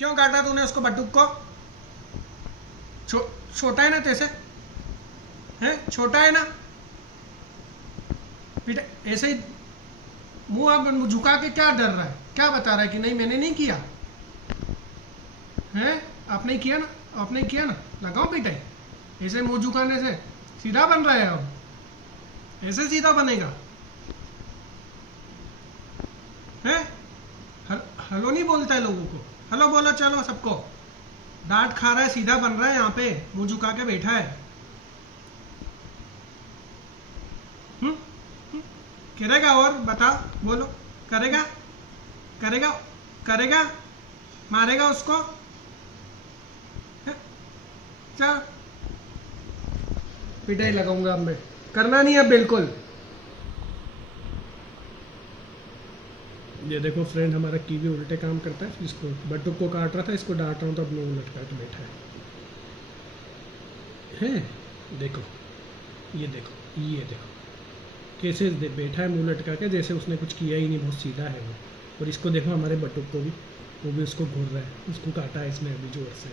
क्यों काटा तूने उसको बटुक को? छोटा है ना तैसे, है छोटा है ना बेटा। ऐसे ही मुंह अब झुका के क्या डर रहा है, क्या बता रहा है कि नहीं मैंने नहीं किया है? आपने किया ना, आपने किया ना, लगाओ पिटाई। ऐसे मुंह झुकाने से सीधा बन रहा है, अब ऐसे सीधा बनेगा है? हेलो नहीं बोलता है लोगों को, हेलो बोलो चलो सबको। डांट खा रहा है, सीधा बन रहा है, यहाँ पे मुंह झुका के बैठा है। करेगा और बता, बोलो करेगा, करेगा, करेगा, मारेगा उसको? चल पिटाई लगाऊंगा अब मैं, करना नहीं है बिल्कुल। ये देखो फ्रेंड, हमारा कीवी उल्टे काम करता है। इसको बटुक को काट रहा था, इसको डांट रहा हूँ तो अपने उलट काट बैठा है। देखो ये देखो, ये देखो कैसे बैठा है मुंह लटका के, जैसे उसने कुछ किया ही नहीं, बहुत सीधा है वो। और इसको देखो हमारे बटुक को भी, वो भी उसको घूर रहा है, उसको काटा है इसने अभी जोर से।